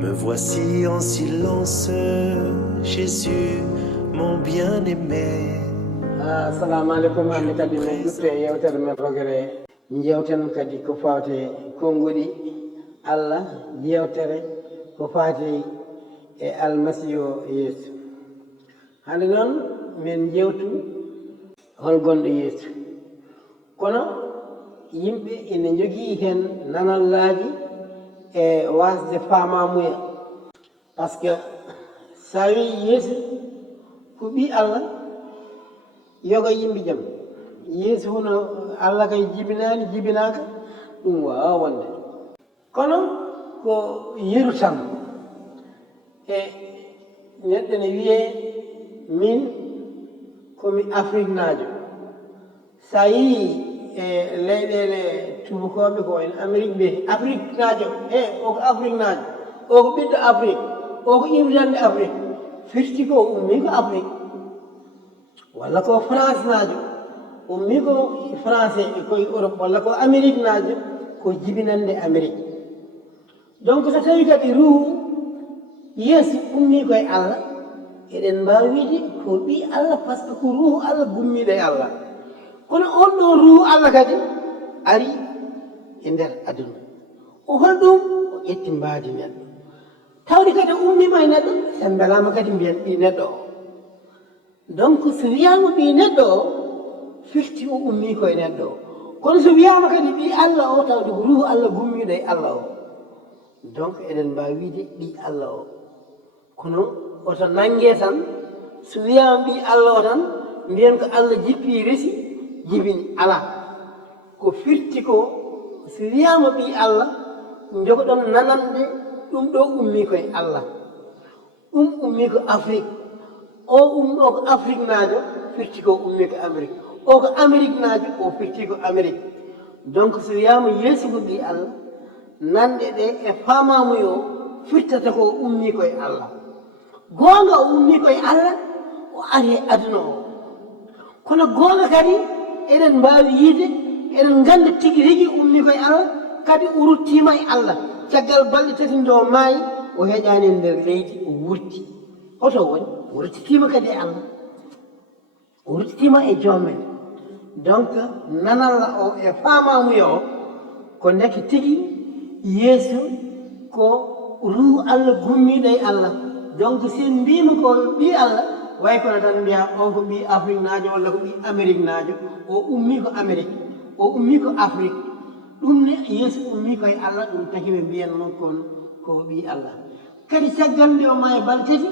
Me voici en silence, Jésus, mon bien-aimé. Assalamu alaikum hande kadi min dutte yewtere men rogere jewten kadi ko fawte konngoli Allah yewtere ko fati e almasiihu Yeesu. Hande noon min jewtu hol gonɗo Yeesu kono yimɓe ene jogii hen nanallaji e wasde famamuya par ce que sa wi Yeesu ko ɓi Allah yoga yimɓe jaam Yeesu hono Allah kay jibinani jibinaka ɗum wawa wonde kono ko yeru tan e neɗɗo ne wiye min komi Afrique naajo sa yii e leyɗele tubakoɓe ko en Amérique ɓe Afrique naajo oko Afrique naajo oko ɓiɗɗo Afrique oko iwtande Afrique firti ko ummi ko Afrique walla ko France naajo ummi ko français koye Europe walla ko Amérique naajo ko jibinande Amérique donc so tawi kadi ruhu Yeesu ummi koye Allah eɗen mbawi wiide ko ɓi Allah par ce que ko ruhu Allah gummiɗo e Allah kono on ɗon ruhu Allah kadi ari e nder aduna o holɗum o ƴetti mbaadi neɗɗo tawde kadi ummima e neɗɗo en mbelama kadi mbiyen ɓi neɗɗo o donc so wiyama ɓi neɗɗo o firti o ummi koye neɗɗo o kono so wiyama kadi ɓi Allah o tawde ko ruhu Allah gummiɗo e Allah o donc eɗen mbawi wiide ɓi Allah o kono oto nangue tan so wiyama ɓi Allah o tan mbiyen ko Allah jippi resi jibini ala ko firti ko so wiyama ɓi Allah jogoɗon nanande ɗum ɗo ummi koye Allah ɗum ummi ko Afrique o umɗo ko Afrique naajo firti ko ummi ko Amérique o ko Amérique naajo o firti ko Amérique donc so wiyama Yeesu ko ɓi Allah nanɗe ɗe e famamuyo firtata ko ummi koye Allah goonga o ummi koye Allah o ari e aduna o kono goonga kadi eɗen mbawi yiide eɗen ganda tigui rigui ummi koye Allah kadi o ruttima e Allah caggal balɗe tati ndo maayi o heƴani e nder leydi o wurti hoto woni o ruttitima kadi e Allah o ruttitima e joomen donc nanalla o e famamuya o ko ndeke tigui Yeesu ko ruhu Allah gummiɗo e Allah donc sen mbima ko ɓi Allah way kono tan mbiya o ko ɓi Afrique naajo walla ko ɓi Amérique naajo o ummi ko Amérique o ummi ko Afrique ɗum ne Yeesu ummi koye Allah ɗum tagi ɓe mbiyanmo kon ko ɓi Allah kadi caggal nde o maayi balɗe tati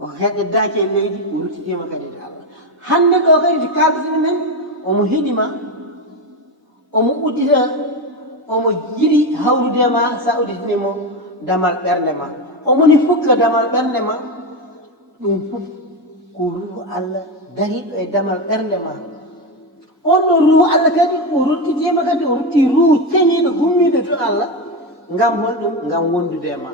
o heɗedaki e leydi o ruttitima kadi e Allah hande ɗo kadi to kalduɗen men omo heɗima omo uddita omo jiɗi hawrude ma sa udditinimo damal ɓernde ma omoni fukka damal ɓernde ma ɗum fof ko ruhu Allah dariɗo e damal ɓernde ma on ɗo ruhu Allah kadi o ruttitima kadi o rutti ruhu ceñiɗo gummiɗo to Allah ngam holɗum ngam wondude e ma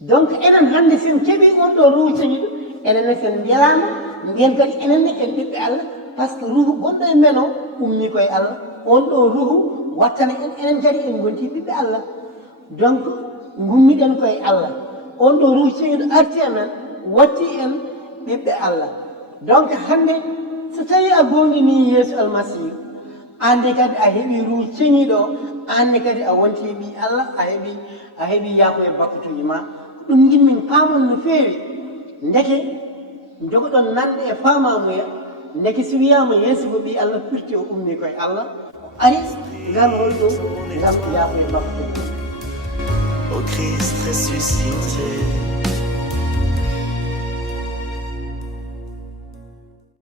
donc enen hande sen keeɓi on ɗo ruhu ceñiɗo enenne sen mbiyalama mbiyen kadi enenne en ɓiɓɓe Allah par ce que ruhu goɗɗo e men o ummi koye Allah on ɗo ruhu wattana en enen kadi en gonti ɓiɓɓe Allah donc gummiɗen koye Allah on ɗo ruhu ceñiɗo arti e men watti en ɓiɓɓe Allah donc hande so tawi a gonɗini Yeesu almasihu ande kadi a heeɓi ruhu ceñiɗo anne kadi a wonti ɓi Allah a heeɓi yaako e bakkutuji ma ɗum jimmin paamon no feewi ndeke jogoɗon nande e famamuya ndeke so wiyama Yeesu ko ɓi Allah firti o ummi koye Allah o ari ngam holɗum ngam yaako e bakkutuji Au Christ ressuscité.